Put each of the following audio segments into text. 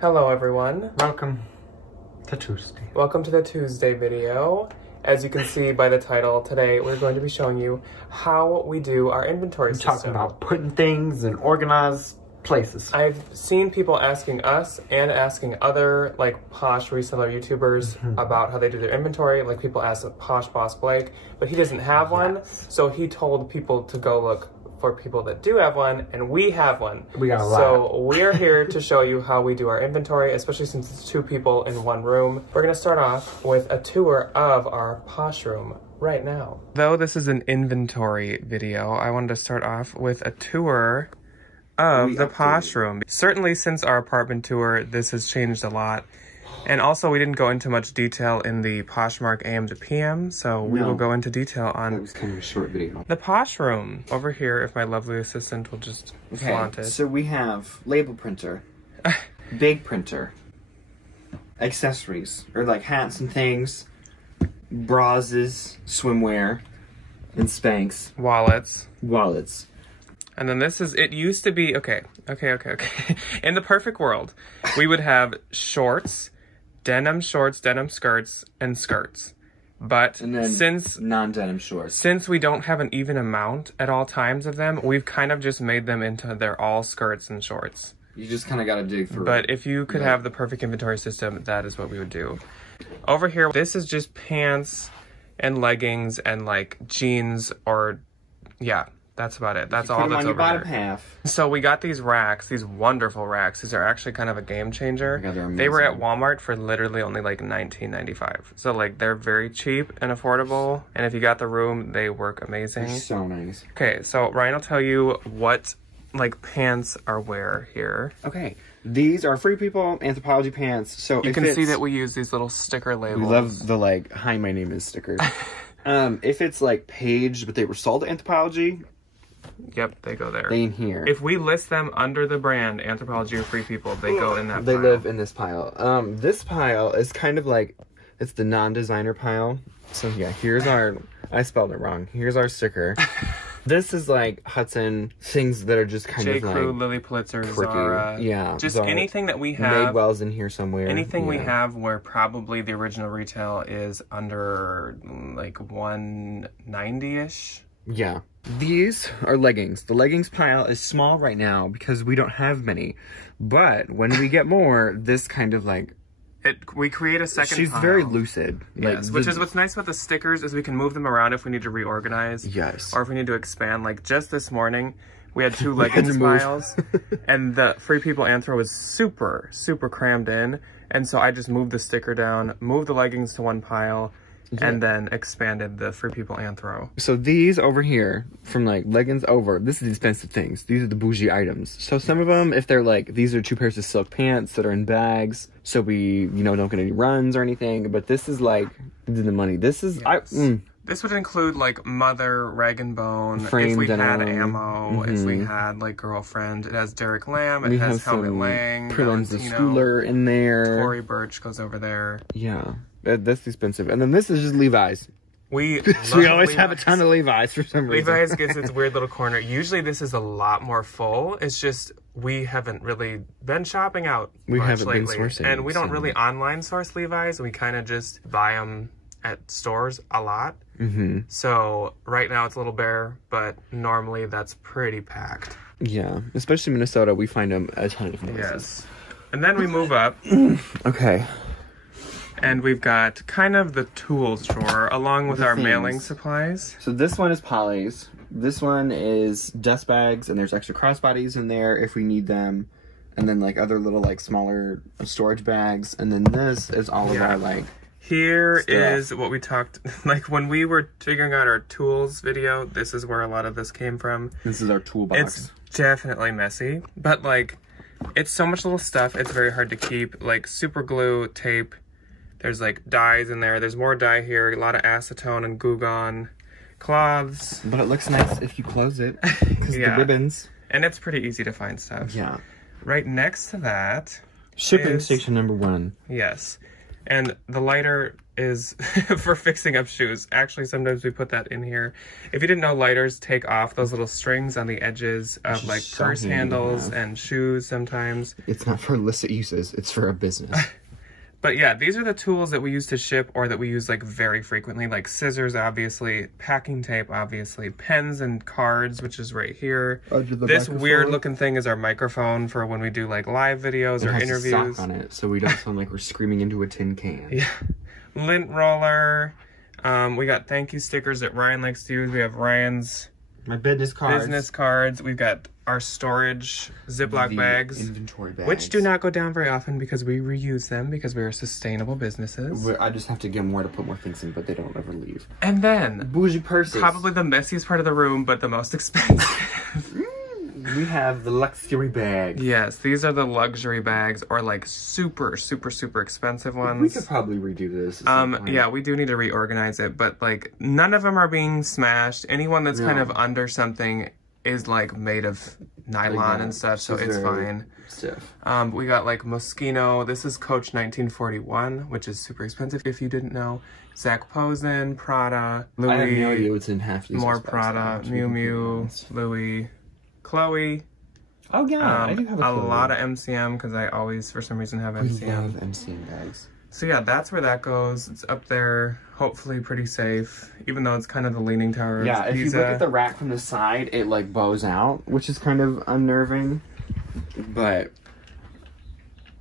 Hello everyone. Welcome to Tuesday. Welcome to the Tuesday video. As you can see by the title, today we're going to be showing you how we do our inventory system. Talking about putting things in organized places. I've seen people asking us and asking other like posh reseller YouTubers about how they do their inventory. Like people ask Posh Boss Blake, but he doesn't have one. So he told people to go look for people that do have one, and we have one. We got a lot. So we're here to show you how we do our inventory, especially since it's 2 people in 1 room. We're gonna start off with a tour of our Poshroom right now. Though this is an inventory video, I wanted to start off with a tour of the Poshroom. Certainly since our apartment tour, this has changed a lot. And also, we didn't go into much detail in the Poshmark AM to PM, so we will go into detail on That was kind of a short video. the Poshroom. Over here, if my lovely assistant will just flaunt it. So we have label printer, big printer, accessories, or like hats and things, bras, swimwear, and Spanx. Wallets. Wallets. And then this is, it used to be, okay. In the perfect world, we would have shorts, denim skirts, and skirts. But And then since non-denim shorts. since we don't have an even amount at all times of them, we've kind of just made them into they're all skirts and shorts. You just kind of got to dig through. But if you could have the perfect inventory system, that is what we would do. Over here, this is just pants and leggings and like jeans or, yeah. That's about it. That's all that's over bottom here. half. So we got these racks, these wonderful racks. These are actually kind of a game changer. God, they're they were at amazing. Walmart for literally only like $19.95. So like they're very cheap and affordable. And if you got the room, they work amazing. They're so nice. Okay, so Ryan will tell you what like pants are where here. Okay, these are Free People Anthropology pants. So You can see that we use these little sticker labels. We love the like, hi, my name is stickers. If it's like paged, but they were sold to Anthropology, Yep, they go there. they in here. If we list them under the brand Anthropology or Free People, they go in that They pile. live in this pile. This pile is kind of like, it's the non-designer pile. So yeah, here's our, I spelled it wrong. Here's our sticker. This is like Hudson, things that are just kind J. of like Crew, Lily Pulitzer, quirky. Zara. Yeah, Just Zara. anything that we have. Madewell's in here somewhere. Anything we Yeah. have where probably the original retail is under like 190-ish. Yeah. These are leggings. The leggings pile is small right now because we don't have many. But when we get more, this kind of like... We create a second She's pile. very lucid. Yes, which is what's nice about the stickers is we can move them around if we need to reorganize. Yes. Or if we need to expand. Like just this morning, we had 2 leggings piles. And the Free People Anthro was super, super crammed in. And so I just moved the sticker down, moved the leggings to one pile, and then expanded the Free People Anthro. So these over here, from like leggings over, this is the expensive things. These are the bougie items. So some of them, if they're like, these are 2 pairs of silk pants that are in bags, so we, you know, don't get any runs or anything. But this is like, the money. This is, This would include like Mother, Rag and Bone, Framed if we had denim. ammo, if we had like Girlfriend. It has Derek Lamb, it we has have Helmut some Lang, Prelims of Valentino, Schooler in there. Tory Burch goes over there. Yeah, that's expensive. And then this is just Levi's. We always have a ton of Levi's for some reason. Levi's gets its weird little corner. Usually this is a lot more full. It's just we haven't really been shopping out We much haven't been lately. sourcing, And we don't so- really online source Levi's. We kind of just buy them at stores a lot. So right now it's a little bare, but normally that's pretty packed. Yeah, especially Minnesota, we find them a ton of different places. Yes. And then we move up. Okay. And we've got kind of the tools drawer along with The our things. mailing supplies. So this one is Polly's. This one is dust bags, and there's extra crossbodies in there if we need them. And then like other little like smaller storage bags. And then this is all of our like... Here stuff. is what we talked, like when we were figuring out our tools video, this is where a lot of this came from. This is our toolbox. It's definitely messy, but like, it's so much little stuff, it's very hard to keep. Like super glue, tape, there's like dyes in there, there's more dye here, a lot of acetone and Goo Gone, cloths. But it looks nice if you close it, because the ribbons. And it's pretty easy to find stuff. Yeah. Right next to that Shipping is- station number 1. Yes. And the lighter is for fixing up shoes. Actually, sometimes we put that in here. If you didn't know, lighters take off those little strings on the edges of like purse handles and shoes sometimes. It's not for illicit uses, it's for a business. But yeah, these are the tools that we use to ship or that we use like very frequently, like scissors, obviously, packing tape, obviously, pens and cards, which is right here. This weird looking thing is our microphone for when we do like live videos or interviews. It has a sock on it, so we don't sound like we're screaming into a tin can. Yeah. Lint roller. We got thank you stickers that Ryan likes to use. We have Ryan's my business cards. We've got our storage Ziploc bags. Inventory bags. Which do not go down very often because we reuse them because we are sustainable businesses. I just have to get more to put more things in, but they don't ever leave. And then, bougie purses. Probably the messiest part of the room, but the most expensive. We have the luxury bags. Yes, these are the luxury bags, or like super, super, super expensive ones. We could probably redo this. Yeah, we do need to reorganize it, but like none of them are being smashed. Anyone that's kind of under something is like made of nylon and stuff, so it's fine. Stiff. We got like Moschino. This is Coach 1941, which is super expensive if you didn't know. Zach Posen, Prada, Louis. I have no idea what's in half these. More Prada, Miu Miu, Louis, Chloe. Oh yeah, I do have a lot of MCM because I always, for some reason, have MCM. We love MCM bags. So yeah, that's where that goes. It's up there, hopefully pretty safe, even though it's kind of the leaning tower. Yeah, if you look at the rack from the side, it like bows out, which is kind of unnerving. But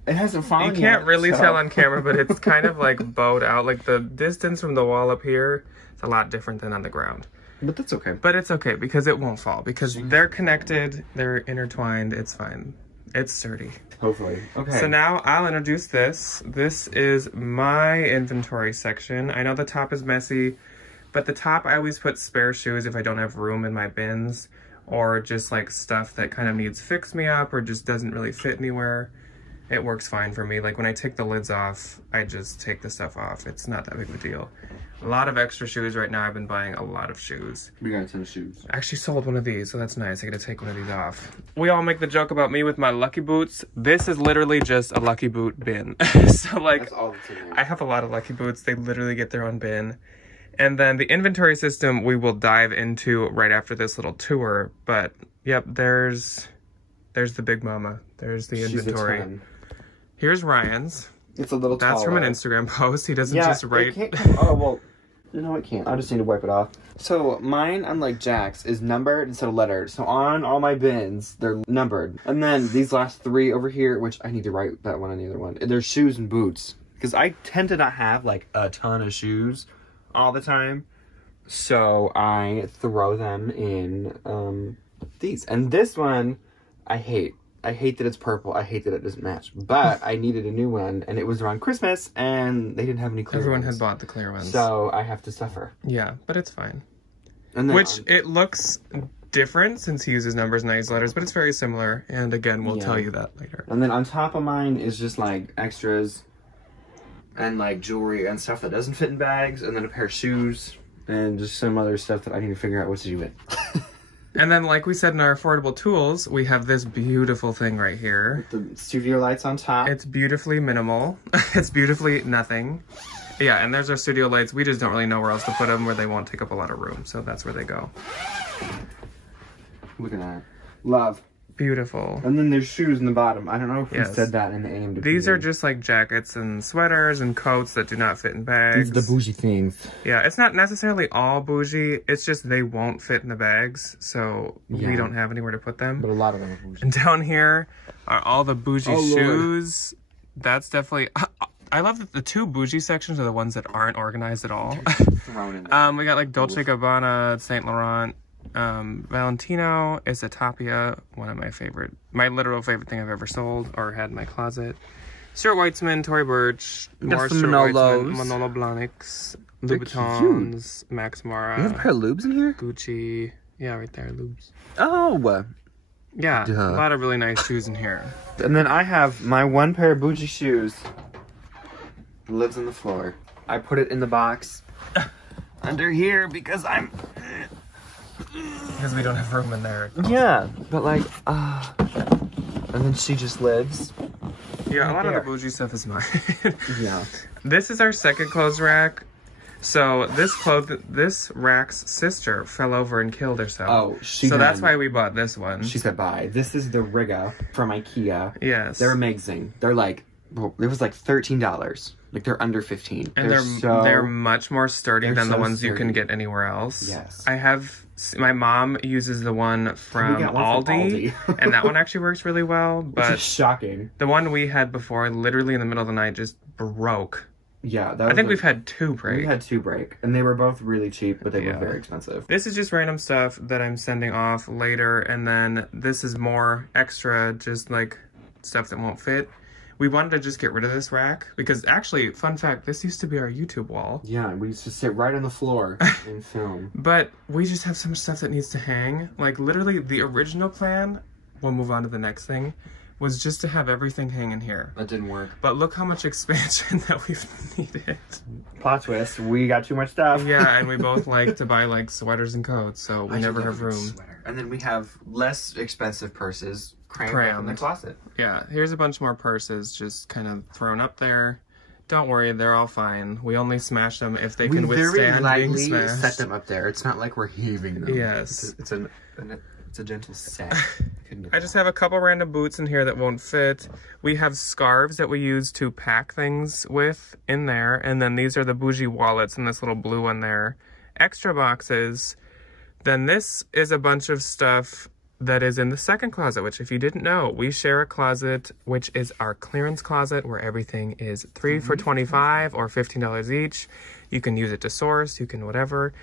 it hasn't fallen yet. You can't really tell on camera, but it's kind of like bowed out. Like the distance from the wall up here is a lot different than on the ground. But that's okay. But it's okay because it won't fall because they're connected, they're intertwined, it's fine. It's sturdy. Hopefully. Okay. So now I'll introduce this. This is my inventory section. I know the top is messy, but the top I always put spare shoes if I don't have room in my bins, or just like stuff that kind of needs fix me up or just doesn't really fit anywhere. It works fine for me. Like when I take the lids off, I just take the stuff off. It's not that big of a deal. A lot of extra shoes right now. I've been buying a lot of shoes. We got a ton of shoes. I actually sold one of these, so that's nice. I get to take one of these off. We all make the joke about me with my Lucky Boots. This is literally just a Lucky Boot bin. So like, that's all that's in there. I have a lot of Lucky Boots. They literally get their own bin. And then the inventory system we will dive into right after this little tour. But yep, there's the big mama. There's the inventory. She's a 10. Here's Ryan's. It's a little That's taller. from an Instagram post. He doesn't just write. It can't come, oh, well, no, it can't. I just need to wipe it off. So mine, unlike Jack's, is numbered instead of lettered. So on all my bins, they're numbered. And then these last three over here, which I need to write that one on the other one. They're shoes and boots. Because I tend to not have like a ton of shoes all the time. So I throw them in these. And this one, I hate. I hate that it's purple. I hate that it doesn't match. But I needed a new one, and it was around Christmas, and they didn't have any clear Everyone ones. had bought the clear ones. So I have to suffer. Yeah, but it's fine. And then it looks different since he uses numbers and I use letters, but it's very similar. And again, we'll tell you that later. And then on top of mine is just like extras and like jewelry and stuff that doesn't fit in bags, and then a pair of shoes and just some other stuff that I need to figure out what to do with. And then, like we said in our affordable tools, we have this beautiful thing right here. With the studio lights on top. It's beautifully minimal. It's beautifully nothing. Yeah, and there's our studio lights. We just don't really know where else to put them where they won't take up a lot of room. So that's where they go. Look at that. Love. Beautiful. And then there's shoes in the bottom. I don't know if we said that in the AMD. These are just like jackets and sweaters and coats that do not fit in bags. These are the bougie things. Yeah, it's not necessarily all bougie. It's just they won't fit in the bags, so we don't have anywhere to put them. But a lot of them are bougie. And down here are all the bougie shoes. Lord. That's definitely... I love that the two bougie sections are the ones that aren't organized at all. Thrown in there. We got like Dolce & Gabbana, Saint Laurent, Valentino, Isotopia, one of my literal favorite thing I've ever sold or had in my closet. Stuart Weitzman, Tory Burch, more Stuart Weitzman, Manolo Blahniks, Louboutins, Max Mara. You have a pair of lubes in here? Gucci. Yeah, right there, lubes. Oh! Yeah, a lot of really nice shoes in here. And then I have my one pair of bougie shoes. It lives on the floor. I put it in the box under here because we don't have room in there. Yeah, but like, and then she just lives. Yeah, a lot of the bougie stuff is mine. Yeah. This is our second clothes rack. So this rack's sister fell over and killed herself. Oh, so that's why we bought this one. She said bye. This is the Rigga from IKEA. Yes. They're amazing. They're like, it was like $13. Like they're under 15. And they're much more sturdy than the ones you can get anywhere else. Yes. My mom uses the one from Aldi, and that one actually works really well. But it's shocking. The one we had before, literally in the middle of the night, just broke. Yeah, I think we've had 2 break. We had 2 break, and they were both really cheap, but they were very expensive. This is just random stuff that I'm sending off later, and then this is more extra, just like stuff that won't fit. We wanted to just get rid of this rack because actually, fun fact, this used to be our YouTube wall. Yeah, we used to sit right on the floor and film. But we just have so much stuff that needs to hang. Like literally the original plan, we'll move on to the next thing, was just to have everything hang in here. That didn't work. But look how much expansion that we've needed. Plot twist, we got too much stuff. Yeah, and we both like to buy like sweaters and coats, so we never have room. And then we have less expensive purses crammed in the closet. Yeah, here's a bunch more purses just kind of thrown up there. Don't worry, they're all fine. We only smash them if they can withstand being smashed. We very lightly set them up there. It's not like we're heaving them. Yes. It's a gentle set. I just have a couple random boots in here that won't fit. We have scarves that we use to pack things with in there. And then these are the bougie wallets and this little blue one there. Extra boxes. Then this is a bunch of stuff that is in the second closet, which if you didn't know, we share a closet, which is our clearance closet where everything is 3 for $25 or $15 each. You can use it to source, you can whatever.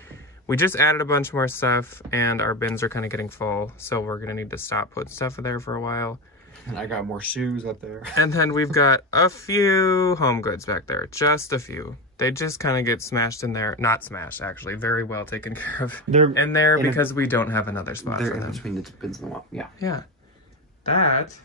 We just added a bunch more stuff and our bins are kind of getting full, so we're gonna need to stop putting stuff there for a while. And I got more shoes up there. And then we've got a few home goods back there, just a few. They just kind of get smashed in there. Not smashed, actually. Very well taken care of. They're in there because we don't have another spot for them. They're in between the bins and the wall. Yeah. Yeah. That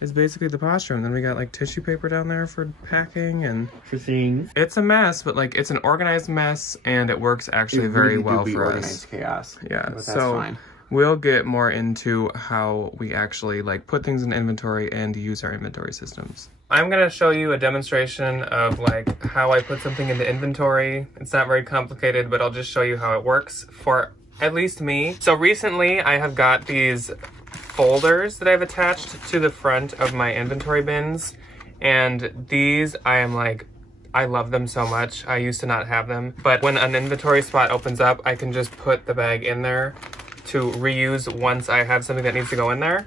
is basically the Poshroom. Then we got like tissue paper down there for packing and for things. It's a mess, but like it's an organized mess and it works actually very well for us. Organized chaos. Yeah. But that's fine. We'll get more into how we actually like put things in inventory and use our inventory systems. I'm gonna show you a demonstration of like how I put something into inventory. It's not very complicated, but I'll just show you how it works for at least me. So recently I have got these folders that I've attached to the front of my inventory bins. And these, I love them so much. I used to not have them, but when an inventory spot opens up, I can just put the bag in there to reuse once I have something that needs to go in there.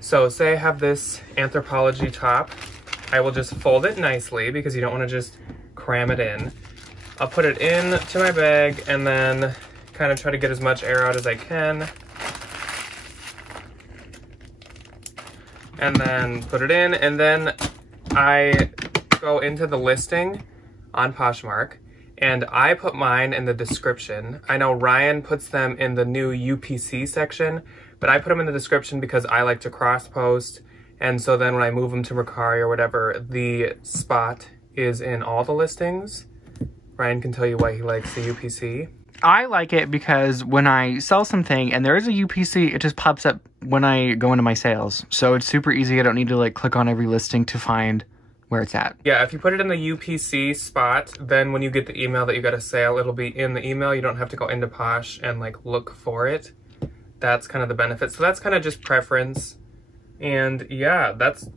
So say I have this Anthropology top, I will just fold it nicely because you don't want to just cram it in. I'll put it in to my bag and then kind of try to get as much air out as I can. And then put it in, and then I go into the listing on Poshmark and I put mine in the description. I know Ryan puts them in the new UPC section, but I put them in the description because I like to cross post. And so then when I move them to Mercari or whatever, the spot is in all the listings. Ryan can tell you why he likes the UPC. I like it because when I sell something and there is a UPC, it just pops up when I go into my sales. So it's super easy. I don't need to like click on every listing to find where it's at. Yeah, if you put it in the UPC spot, then when you get the email that you got a sale, it'll be in the email. You don't have to go into Posh and like look for it. That's kind of the benefit. So that's kind of just preference. And yeah, that's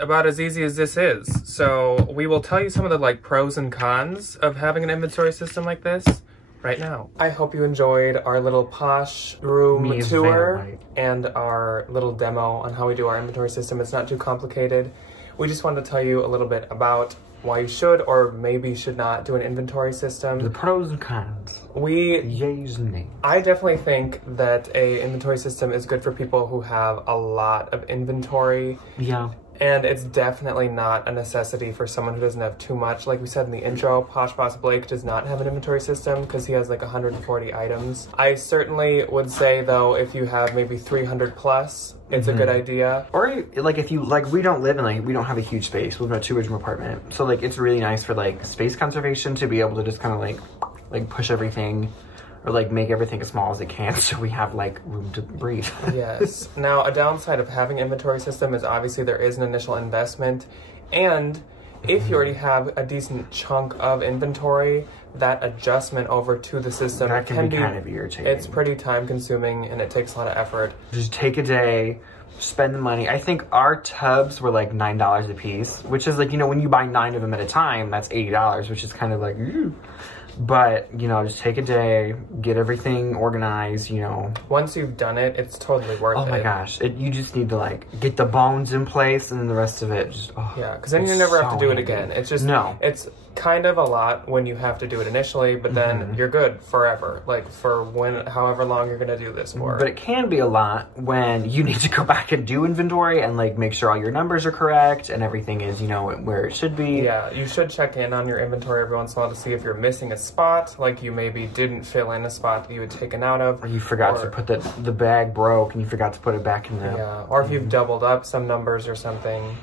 about as easy as this is. So we will tell you some of the like pros and cons of having an inventory system like this right now. I hope you enjoyed our little Poshroom tour and our little demo on how we do our inventory system. It's not too complicated. We just wanted to tell you a little bit about why you should or maybe should not do an inventory system. The pros and cons. Yays and nays. I definitely think that a inventory system is good for people who have a lot of inventory. Yeah. And it's definitely not a necessity for someone who doesn't have too much. Like we said in the intro, Posh Boss Blake does not have an inventory system because he has like 140 items. I certainly would say though, if you have maybe 300 plus, it's a good idea. Or like if you, like we don't live in like, we don't have a huge space. We live in a 2-bedroom apartment. So like it's really nice for like space conservation to be able to just kind of like push everything or like make everything as small as it can so we have like room to breathe. Yes. Now, a downside of having an inventory system is obviously there is an initial investment, and if you already have a decent chunk of inventory, that adjustment over to the system that can be kind of irritating. It's pretty time consuming and it takes a lot of effort. Just take a day, spend the money. I think our tubs were like $9 a piece, which is like, you know, when you buy 9 of them at a time, that's $80, which is kind of like, ooh. But, you know, just take a day, get everything organized, you know. Once you've done it, it's totally worth it. Oh my gosh. You just need to, like, get the bones in place, and then the rest of it just, oh. Yeah, because then you never have to do it again. It's just, no. It's kind of a lot when you have to do it initially, but then you're good forever. Like, for however long you're going to do this for. But it can be a lot when you need to go back and do inventory and, like, make sure all your numbers are correct and everything is, you know, where it should be. Yeah, you should check in on your inventory every once in a while to see if you're missing a spot, like you maybe didn't fill in a spot that you had taken out of. Or you forgot to put the bag broke and you forgot to put it back in the... Yeah, or if you've doubled up some numbers or something.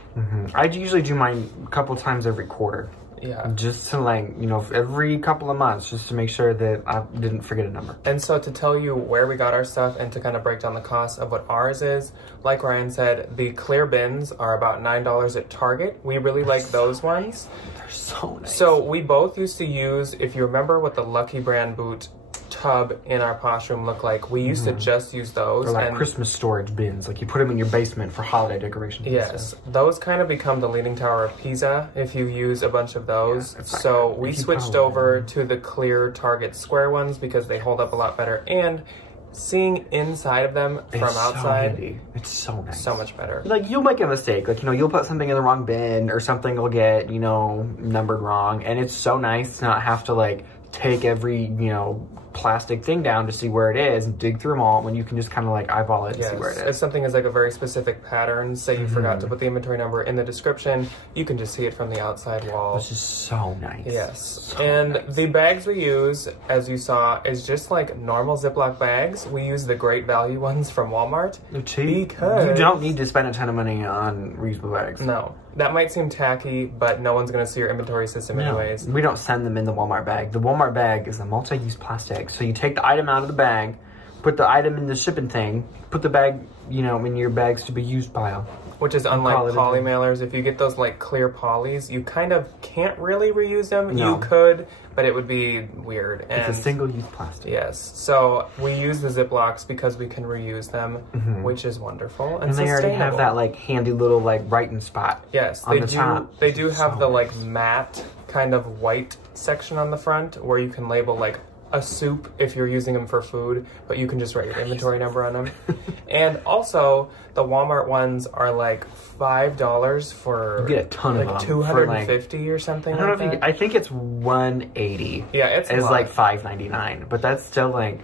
I usually do mine a couple times every quarter. Yeah. Just to, like, you know, every couple of months, just to make sure that I didn't forget a number. And so to tell you where we got our stuff and to kind of break down the cost of what ours is, like Ryan said, the clear bins are about $9 at Target. We really like those ones. They're so nice. So we both used to use, if you remember what the Lucky Brand boot tub in our Poshroom looked like, we used to just use those. Or like Christmas storage bins, like you put them in your basement for holiday decorations. Yes, those kind of become the Leaning Tower of Pisa if you use a bunch of those. Yeah, so we switched over to the clear Target square ones because they hold up a lot better, and seeing inside of them from outside, it's so nice, so much better. Like, you'll make a mistake, like, you know, you'll put something in the wrong bin or something will get, you know, numbered wrong, and it's so nice to not have to, like, take every, you know, plastic thing down to see where it is and dig through them all when you can just kind of like eyeball it and see where it is. If something is like a very specific pattern, say you forgot to put the inventory number in the description, you can just see it from the outside wall. Which is so nice. Yes. So and nice. The bags we use, as you saw, is just like normal Ziploc bags. We use the Great Value ones from Walmart. They're cheap. Because you don't need to spend a ton of money on reusable bags. No. That might seem tacky, but no one's going to see your inventory system anyways. We don't send them in the Walmart bag. The Walmart bag is a multi-use plastic. So you take the item out of the bag, put the item in the shipping thing, put the bag, you know, in your bags to be used pile. Which is unlike poly mailers. If you get those like clear polys, you kind of can't really reuse them. No. You could, but it would be weird. And it's a single-use plastic. Yes. So we use the Ziplocs because we can reuse them, which is wonderful and they already have that like handy little like writing spot. Yes, on the top. They do have the like matte kind of white section on the front where you can label like a soup if you're using them for food, but you can just write your inventory number on them. And also, the Walmart ones are like $5 for you get a ton like of them 250 or something. I don't know if you, I think it's $180. Yeah, it's like $5.99, but that's still like,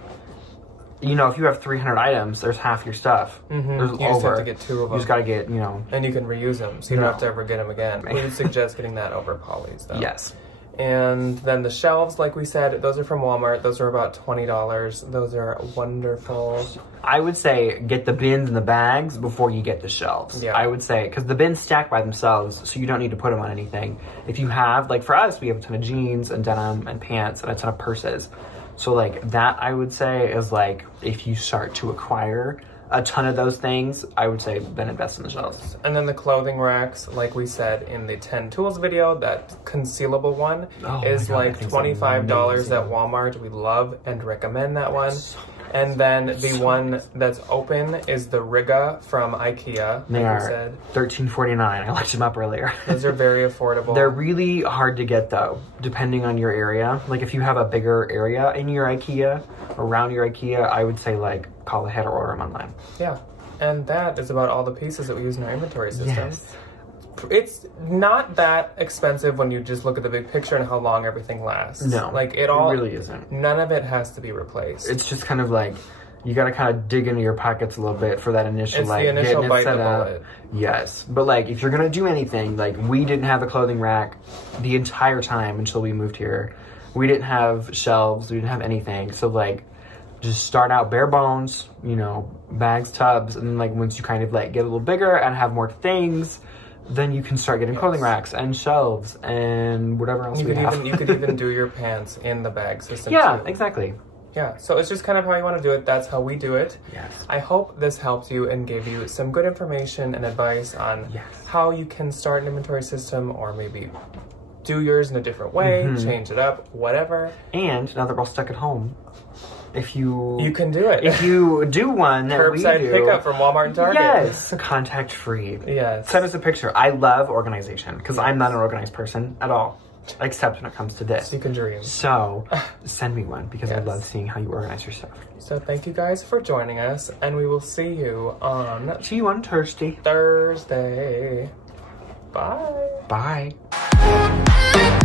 you know, if you have 300 items, there's half your stuff. There's you just have to get 2 of them. You just got to get, you know, and you can reuse them, so you don't have to ever get them again. We would suggest getting that over polys, though. Yes. And then the shelves, like we said, those are from Walmart. Those are about $20. Those are wonderful. I would say get the bins and the bags before you get the shelves. Yeah. I would say, because the bins stack by themselves, so you don't need to put them on anything. If you have, like for us, we have a ton of jeans and denim and pants and a ton of purses. So like that, I would say, is like if you start to acquire a ton of those things, I would say then invest in the shelves. And then the clothing racks, like we said in the 10 tools video, that concealable one is like $25 at Walmart. We love and recommend that one. And then the one that's open is the Riga from IKEA. They are $13.49. I looked them up earlier. Those are very affordable. They're really hard to get though, depending on your area. Like if you have a bigger area in your IKEA, around your IKEA, I would say like call ahead or order them online. Yeah. And that is about all the pieces that we use in our inventory system. Yes. It's not that expensive when you just look at the big picture and how long everything lasts. No, like it really isn't. None of it has to be replaced. It's just kind of like you got to kind of dig into your pockets a little bit for that initial it's like the initial getting bite it set the up. bullet. Yes, but like if you're gonna do anything, like we didn't have a clothing rack the entire time until we moved here. We didn't have shelves. We didn't have anything. So like, just start out bare bones. You know, bags, tubs, and then like once you kind of like get a little bigger and have more things, then you can start getting clothing racks and shelves and whatever else you could even do your pants in the bag system. Yeah, too. Exactly. Yeah, so it's just kind of how you want to do it. That's how we do it. Yes. I hope this helped you and gave you some good information and advice on how you can start an inventory system, or maybe do yours in a different way, change it up, whatever. And now that we're all stuck at home, if you can do it. If you do one that curbside we do, pickup from Walmart and Target. Yes, contact free. Yes. Send us a picture. I love organization because I'm not an organized person at all, except when it comes to this. So you can dream. So send me one because I love seeing how you organize your stuff. So thank you guys for joining us, and we will see you on Thursday. Thursday. Bye. Bye.